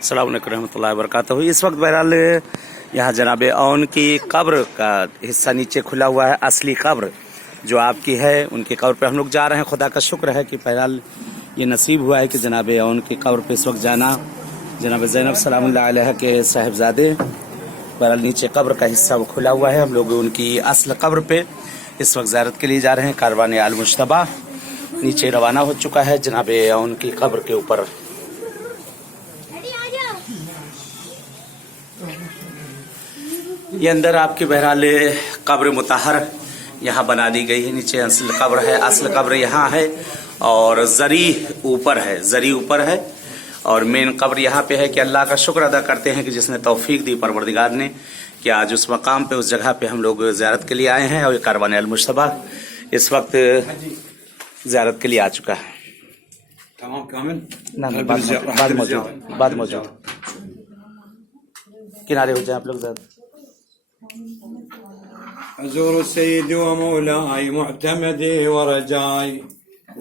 अस्सलाम वालेकुम रहमतुल्लाहि व बरकातहू। इस वक्त बहरहाल यहाँ जनाब औन की कब्र का हिस्सा नीचे खुला हुआ है। असली कब्र जो आपकी है उनकी कब्र पे हम लोग जा रहे हैं। खुदा का शुक्र है कि बहरहाल ये नसीब हुआ है कि जनाब औन की कब्र पे इस वक्त जाना। जनाब ज़ैनब सलामुल्लाह अलैहा के साहिबजादे बहरहाल नीचे कब्र का हिस्सा वो खुला हुआ है। हम लोग उनकी असल कब्र पे इस वक्त ज़ियारत के लिए जा रहे हैं। कारवान आल मुश्तबा नीचे रवाना हो चुका है जनाब औन की कब्र के ऊपर। ये अंदर आपकी बहरहाल कब्र मुताहर यहाँ बना दी गई है। नीचे असल कब्र है, असल कब्र यहाँ है और जरी ऊपर है, जरी ऊपर है और मेन कब्र यहाँ पे है। कि अल्लाह का शुक्र अदा करते हैं कि जिसने तौफीक दी परवरदिगार ने कि आज उस मकाम पे, उस जगह पे हम लोग ज़ियारत के लिए आए हैं। और ये कारवान अल मुश्तबा इस वक्त ज़ियारत के लिए आ चुका है। तमाम कामिल बाद मौजूद किनारे हो जाए आप लोग। أزور السيد ومولاي معتمدي ورجاي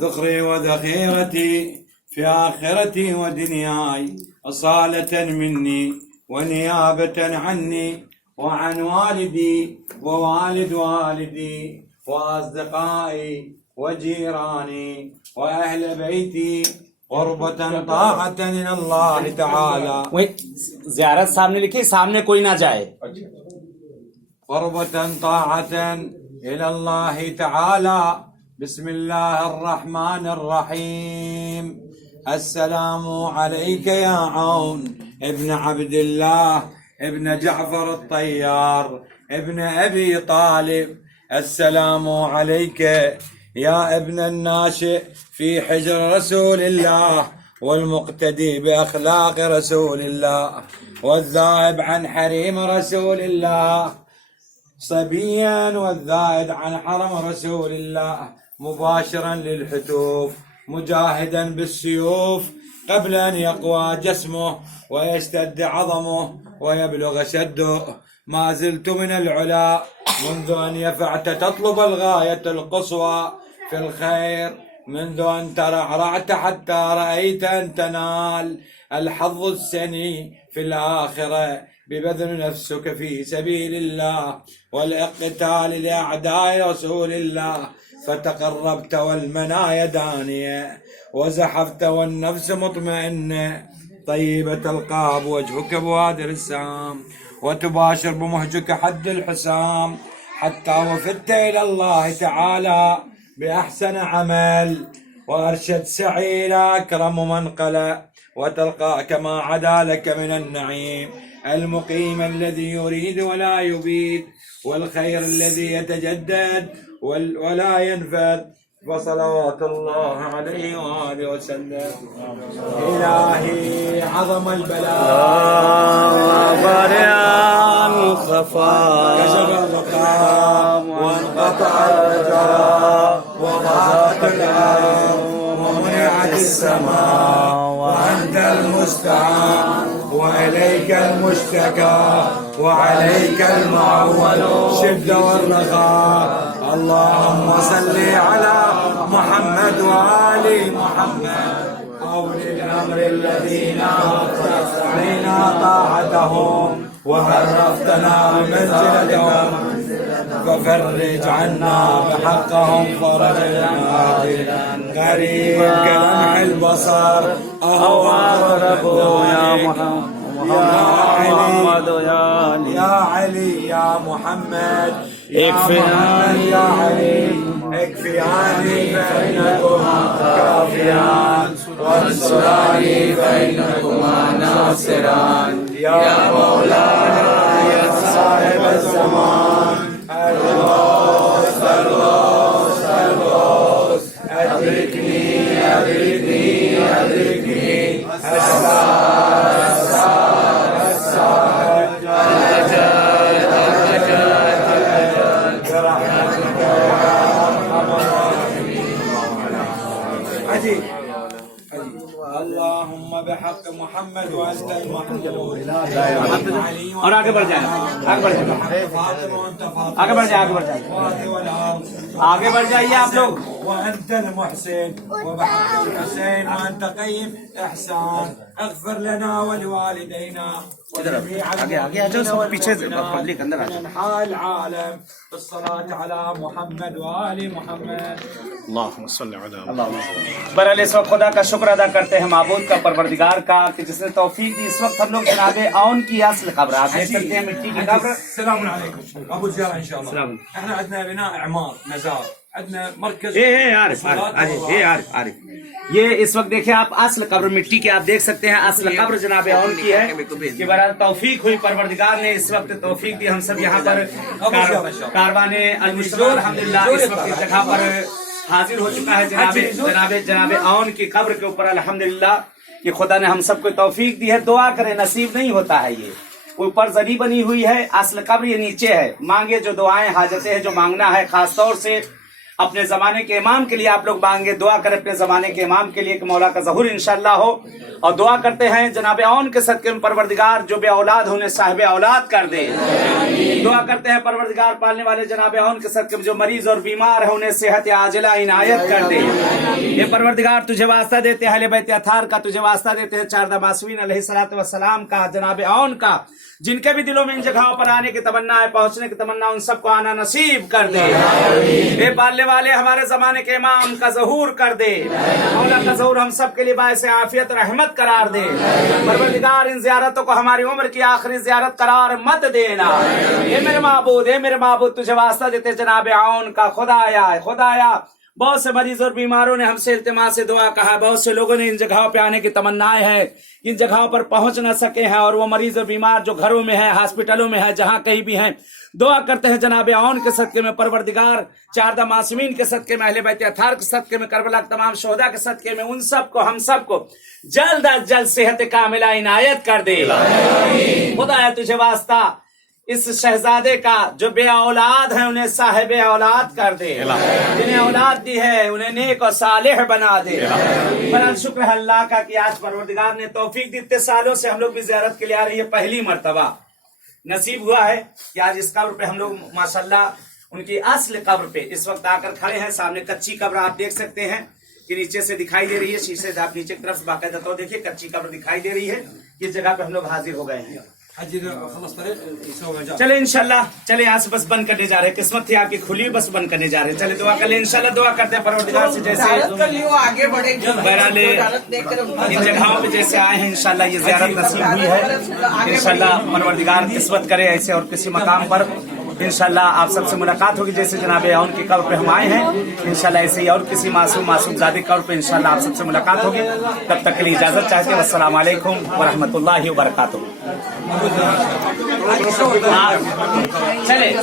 ذخري وذخيرتي في آخرتي ودنياي أصالة مني ونيابة عني وعن والدي ووالد والدي وأصدقائي وجيراني وأهل بيتي قربة طاعة إلى الله تعالى। ज़ियारत सामने लिखी, सामने कोई ना जाए। قربة طاعة إلى الله تعالى। بسم الله الرحمن الرحيم. السلام عليك يا عون ابن عبد الله ابن جعفر الطيار ابن أبي طالب. السلام عليك يا ابن الناشئ في حجر رسول الله والمقتدي بأخلاق رسول الله والذائب عن حريم رسول الله صبيا والذائد عن حرم رسول الله مباشرا للحتوف مجاهدا بالسيوف قبل أن يقوى جسمه ويشتد عظمه ويبلغ شده. ما زلت من العلا منذ أن يفعت تطلب الغاية القصوى في الخير، منذ أن ترعرعت حتى رأيت أن تنال الحظ السني في الآخرة ببذل نفسك في سبيل الله والاقتال لأعداء رسول الله، فتقربت والمنايا دانية وزحفت والنفس مطمئنة طيبة القاب وجهك بوادر السام وتباشر بمهجك حد الحسام حتى وفدت إلى الله تعالى بأحسن عمل وأرشد سعيد أكرم منقلة وتلقاك ما عدا لك من النعيم المقيم الذي يريد ولا يبيد والخير الذي يتجدد ولا ينفد. وصلوات الله عليه وآله وسلم. إلهي عظم البلاء بريان خفا كشف الرقاب وانقطع الرجاء وضاقت الأرض ومنعت السماء وأنت المستعان وإليك المشتكى وعليك المعول شد والرخاء. اللهم صل على محمد وآل محمد أولي الأمر الذين أعطت علينا طاعتهم وهرفتنا منزلتهم ففرج عنا بحقهم فرجا قريب كلمح البصر أهو يا محمد يا علي يا محمد اكفياني يا علي اكفياني فإنكما كافيان وانصراني فإنكما ناصران. يا مولانا يا صاحب الزمان الغوث الغوث الغوث أدركني أدركني أدركني اللهم بحق محمد وانت المحمود. और आगे बढ़ जाए, आगे बढ़ जाए, आगे बढ़ जाए, आगे बढ़ जाए, आगे बढ़ जाइए आप लोग। وأنت المحسن وبحق الحسين وأنت قيم إحسان اغفر لنا ولوالدينا وجميع المؤمنين من أنحاء العالم بالصلاة على محمد وآل محمد. बहरहाल इस वक्त खुदा का शुक्र अदा करते हैं माबूद का, परवरदिगार का, कि जिसने तौफीक दी इस वक्त हम लोग जनाब आउन की असल खबर आप देख सकते हैं, मिट्टी की खबर. السلام عليكم ابو زياره ان شاء الله. احنا عندنا بناء اعمار مزار عندنا مركز ये इस वक्त देखिए आप असल कब्र मिट्टी की आप देख सकते हैं, असल कब्र जनाब आउन की है कि बहरहाल तौफीक हुई, परवरदिगार ने इस वक्त तौफीक दी, हम सब यहाँ पर कारवाने अल-मुश्तबा अल्हम्दुलिल्लाह इस वक्त इस जगह पर हाजिर हो चुका है जनाब आउन की कब्र के ऊपर अल्हम्दुलिल्लाह कि खुदा ने हम सबको तौफीक दी है. दुआ करें, नसीब नहीं होता है, ये ऊपर जरी बनी हुई है, असल कब्र ये नीचे है. मांगे जो दुआएं हाजतें हैं जो मांगना है, खास तौर से अपने जमाने के इमाम के लिए आप लोग मांगे, दुआ करें अपने जमाने के इमाम के लिए कि मौला का ज़हूर इंशाअल्लाह हो. और दुआ करते हैं जनाब आउन के सदके में परवरदिगार जो बे औलाद होने साहिब औलाद कर दे. दुआ करते हैं परवरदिगार पालने वाले जनाब आउन के सदके में जो मरीज और बीमार है उन्हें सेहत आजिला इनायत कर दे. ये परवरदिगार तुझे वास्ता देते हैं, अहले बैत अतार का तुझे वास्ता देते हैं, चारदा मासूमीन अलैहिस्सलातु वस्सलाम का, जनाब आउन का, जिनके भी दिलों में इन जगहों पर आने की तमन्ना है, पहुंचने की तमन्ना, उन सबको आना नसीब कर दे. ये पालने वाले हमारे जमाने के इमाम का ज़हूर कर दे, मौला का ज़हूर हम सब के लिए बायस आफियत रहमत करार दे. परवरदिगार इन ज़ियारतों को हमारी उम्र की आखिरी ज़ियारत करार मत देना. ये मेरे माबूद तुझे वास्ता देते जनाब आउन का. खुदाया बहुत से मरीज और बीमारों ने हमसे इल्तिमा से दुआ कहा, बहुत से लोगों ने इन जगहों पे आने की तमन्नाएं हैं, इन जगहों पर पहुंच न सके हैं, और वो मरीज और बीमार जो घरों में है, हॉस्पिटलों में है, जहां कहीं भी हैं, दुआ करते हैं जनाब आउन के सदके में परवरदिगार, चारदा मासूमीन के सदके में, अहले बैत अतार के सदके में, करबला के तमाम शोहदा के सदके में, उन सबको हम सबको जल्द अज जल्द सेहत कामिला इनायत कर दे. खुदा है तुझे वास्ता इस शहजादे का जो बे औलाद है उन्हें साहिब औलाद कर दे, जिन्हें औलाद दी है उन्हें नेक और सालेह बना दे. बड़ा शुक्र है अल्लाह का कि आज परवरदिगार ने तौफीक दी. इतने सालों से हम लोग भी ज़ियारत के लिए आ रही है, पहली मर्तबा नसीब हुआ है कि आज इस कब्र पे हम लोग माशाल्लाह उनकी असल कब्र पे इस वक्त आकर खड़े हैं. सामने कच्ची कब्र आप देख सकते हैं कि नीचे से दिखाई दे रही है, शीशे से आप नीचे की तरफ बाकायदा तो देखिए कच्ची कब्र दिखाई दे रही है. इस जगह पे हम लोग हाजिर हो गए हैं. चले इंशाल्लाह, चले यहाँ से बस बंद करने जा रहे हैं. किस्मत थी आपकी खुली, बस बंद करने जा रहे हैं. चले दुआ कर ले इंशाल्लाह. दुआ करते हैं परवरदिगार से जैसे आगे बढ़े बहरहाल इन जगहों पे जैसे आए हैं इंशाल्लाह ये ज़ियारत नसीब हुई है. इंशाल्लाह परवरदिगार किस्मत करे ऐसे और किसी मकाम पर इंशाल्लाह आप सबसे मुलाकात होगी. जैसे जनाब आउन की कब्र पे हम आए हैं इंशाल्लाह ऐसे ही और किसी मासूम ज़ादी कब्र पे इंशाल्लाह आप सबसे मुलाकात होगी. तब तक के लिए इजाजत चाहते हैं. अस्सलाम वालेकुम व रहमतुल्लाहि व बरकातुहू. चले